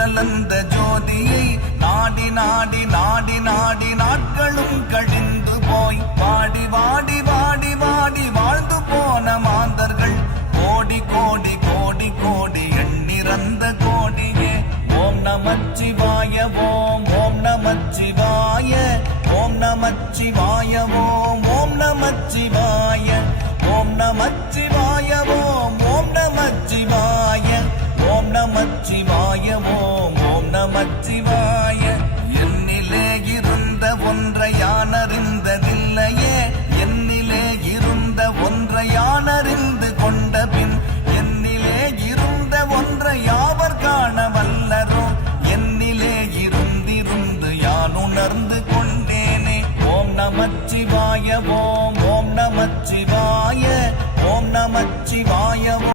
கலந்த ஜோதியை நாடி நாடி நாடி நாடி நாட்களும் கழிந்து போய் வாடி வாடி வாடி வாடி வாழ்ந்து போன மாந்தர்கள்